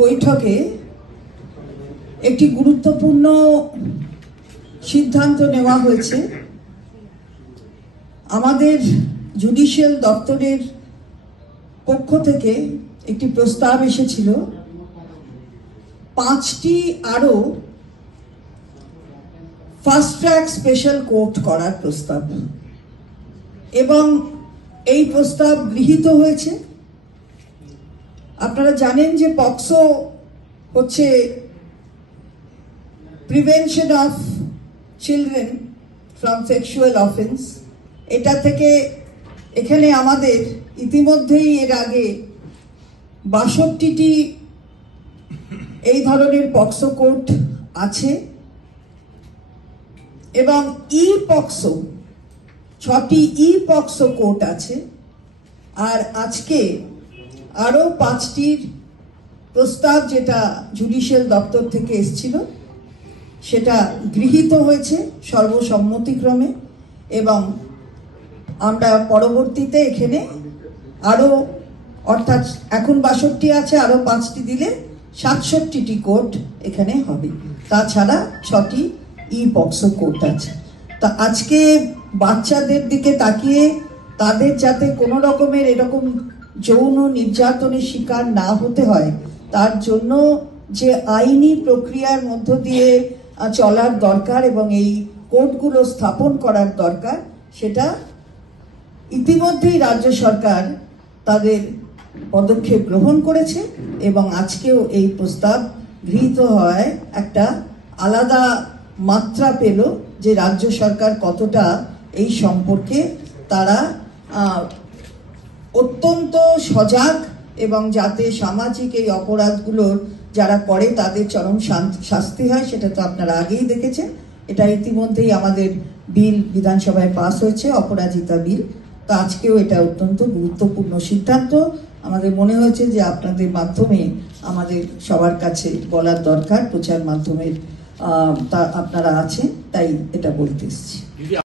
বৈঠকে একটি গুরুত্বপূর্ণ সিদ্ধান্ত নেওয়া হয়েছে। আমাদের জুডিশিয়াল দপ্তরের পক্ষ থেকে একটি প্রস্তাব এসেছিল 5টি আরো ফাস্ট ট্র্যাক স্পেশাল কোর্ট করার প্রস্তাব, এবং এই প্রস্তাব গৃহীত হয়েছে। আপনারা জানেন যে পক্সো হচ্ছে prevention of children from sexual offence. এটা থেকে এখানে আমাদের ইতিমধ্যেই এর আগে 62টি এই ধরনের পক্সো কোর্ট আছে, এবং পক্সো 6টি পক্সো কোর্ট আছে। আর আজকে আরো 5টির প্রস্তাব যেটা জুডিশিয়াল দপ্তর থেকে এসেছিল সেটা গৃহীত হয়েছে সর্বসম্মতিক্রমে, এবং আমরা পরবর্তীতে এখানে আরো, অর্থাৎ এখন 62 আছে, আরো 5টি দিলে 67টি কোর্ট এখানে হবে। তাছাড়া 6টি পক্সো কোর্ট আছে। তা আজকে বাচ্চাদের দিকে তাকিয়ে তাদের যাতে কোনো রকমের এরকম যৌন নির্যাতনের শিকার না হতে হয় তার জন্য যে আইনি প্রক্রিয়ার মধ্য দিয়ে চলার দরকার এবং এই কোর্টগুলো স্থাপন করার দরকার, সেটা ইতিমধ্যেই রাজ্য সরকার তাদের পদক্ষেপ গ্রহণ করেছে, এবং আজকেও এই প্রস্তাব গৃহীত হয় একটা আলাদা মাত্রা পেল যে রাজ্য সরকার কতটা এই সম্পর্কে তারা অত্যন্ত সজাগ, এবং যাতে সামাজিক এই অপরাধগুলোর যারা করে তাদের চরম শাস্তি হয় সেটা তো আপনারা আগেই দেখেছেন। এটা ইতিমধ্যেই আমাদের বিল বিধানসভায় পাস হয়েছে, অপরাজিতা বিল। তো আজকেও এটা অত্যন্ত গুরুত্বপূর্ণ সিদ্ধান্ত। আমাদের মনে হয়েছে যে আপনাদের মাধ্যমে আমাদের সবার কাছে বলার দরকার, প্রচার মাধ্যমের তা আপনারা আছেন, তাই এটা বলতে এসেছি।